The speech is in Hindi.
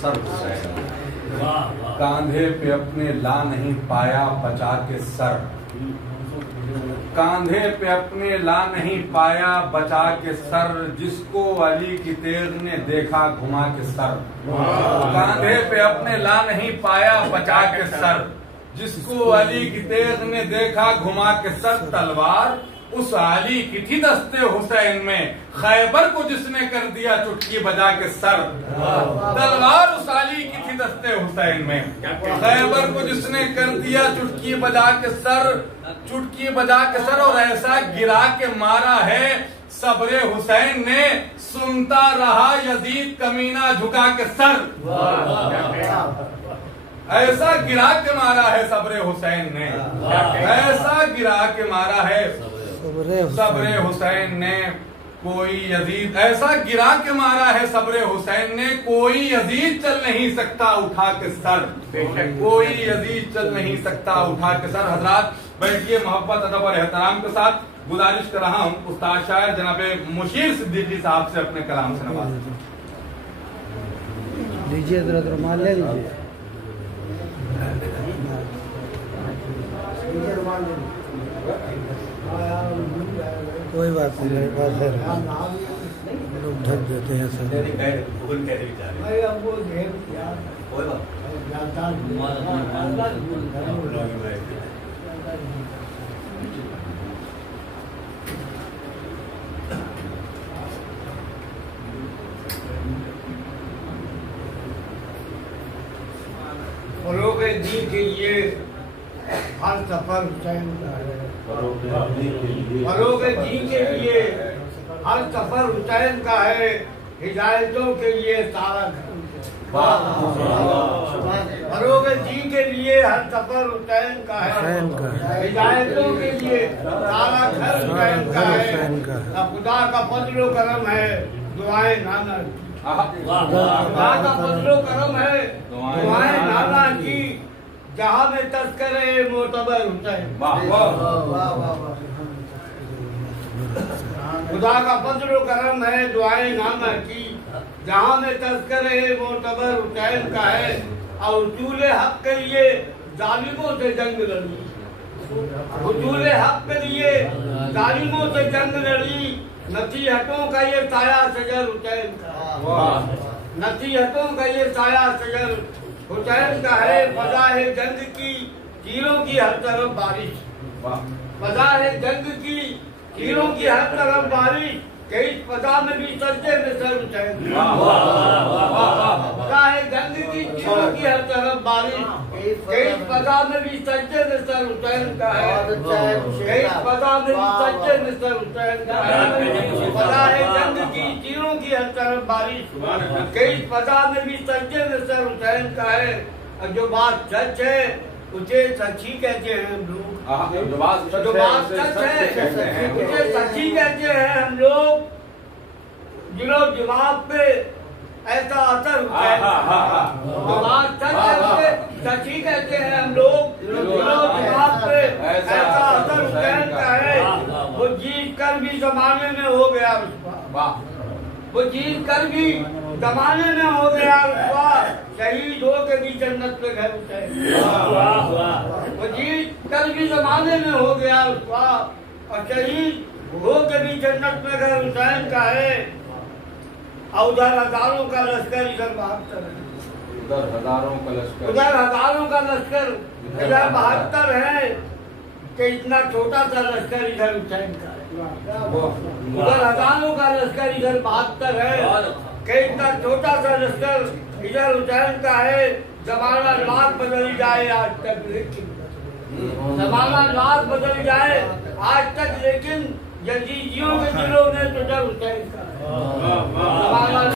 सर हुसैन, कांधे पे अपने ला नहीं पाया बचा के सर, कांधे पे अपने ला नहीं पाया बचा के सर, जिसको अली की तेग ने देखा घुमा के सर। कांधे पे अपने ला नहीं पाया बचा के सर, जिसको अली की तेग ने देखा घुमा के सर। तलवार उस अली की थी दस्ते हुसैन में, खैबर को जिसने कर दिया चुटकी बजा के सर। तलवार उस अली की थी दस्ते हुसैन में, खैबर को जिसने कर दिया चुटकी बजा के सर, चुटकी बजा के सर। और ऐसा गिरा के मारा है सब्रे हुसैन ने, सुनता रहा यजीद कमीना झुका के सर। ऐसा गिरा के मारा है सब्रे हुसैन ने, ऐसा गिरा के मारा है सब्रे हुसैन ने, कोई यजीद ऐसा गिरा के मारा है सब्रे हुसैन ने, कोई यजीद चल नहीं सकता उठा के सर, कोई यजीद चल नहीं सकता उठा के सर। हजरात बैठिए, मोहब्बत अदब और एहतराम के साथ गुजारिश कर रहा हूँ उस्ताद शायर जनाबे मुशीर सिद्दीकी साहब से अपने कलाम से नवाज लीजिए। जरा रुमाल ले लीजिए। कोई बात नहीं, मेरे पास है, लोग ढक देते हैं सब। फरोग़ दीन के लिए हर सफर हुसैन का है, फरोग़ दीन के लिए हर सफर हुसैन का है, हिदायतों के लिए सारा घर। फरोग़ दीन के लिए हर सफर हुसैन का है, हिदायतों के लिए सारा घर हुसैन का है। खुदा का फजल व करम है, दुआएं नाना, खुदा का फजल व करम है, दुआएं नाना की, जहाँ में तस्करे मोतबर हुसैन। खुदा का फजल व करम है, दुआएं नाना की, जहाँ में तस्करे मोतबर हुसैन का है। और उसूल हक के लिए जालिमों से जंग लड़ी, उसूल हक के लिए जालिमों से जंग लड़ी, नसीहतों का ये साया सजर हुसैन का, नसीहतों का ये साया सजर हुसैन का है। फजा है जंग की, तीरों की हर तरफ बारिश, फजा है जंग की, तीरों की हर तरफ बारिश, कई फजा में भी सजदे में सर हुसैन। फजा है जंग की, तीरों की हर तरफ बारिश, कई फजा में भी सजदे में सर हुसैन का है, कई फजा में भी सजदे में सर हुसैन का है। फजा है जंग की, तीरों की हर तरफ बारिश, कई फजा में भी सजदे में सर हुसैन का है। और जो बात सच है उसे सच्ची कहते हैं हम लोग, जो बात सच है उसे सच्ची कहते हैं हम लोग। दिलो दिमाग पे ऐसा असर हुसैन, जो बात सच है उसे सच्ची कहते हैं हम लोग। दिलो दिमाग पे ऐसा असर हुसैन का है, वो जीत कर भी जमाने में हो गया रुसवा, वो जीत कर भी जमाने में हो गया रुसवा, शहीद हो के भी जन्नत में गए हुसैन। वो जीत कर भी जमाने में हो गया रुसवा, और शहीद हो के भी जन्नत में गए हुसैन का है। और उधर हजारों का लश्कर, इधर 72 है, उधर हजारों का लश्कर, उधर हजारों का लश्कर, इधर 72 है, कि इतना छोटा सा लश्कर इधर हुसैन का है। उधर हजारों का लश्कर, इधर 72 है, कि इतना छोटा सा लश्कर इधर हुसैन का है। जमाना लाख बदल जाए आज तक, लेकिन जमाना लाख बदल जाए आज तक, लेकिन यजीदियों के दिलों में तो डर हुसैन का है।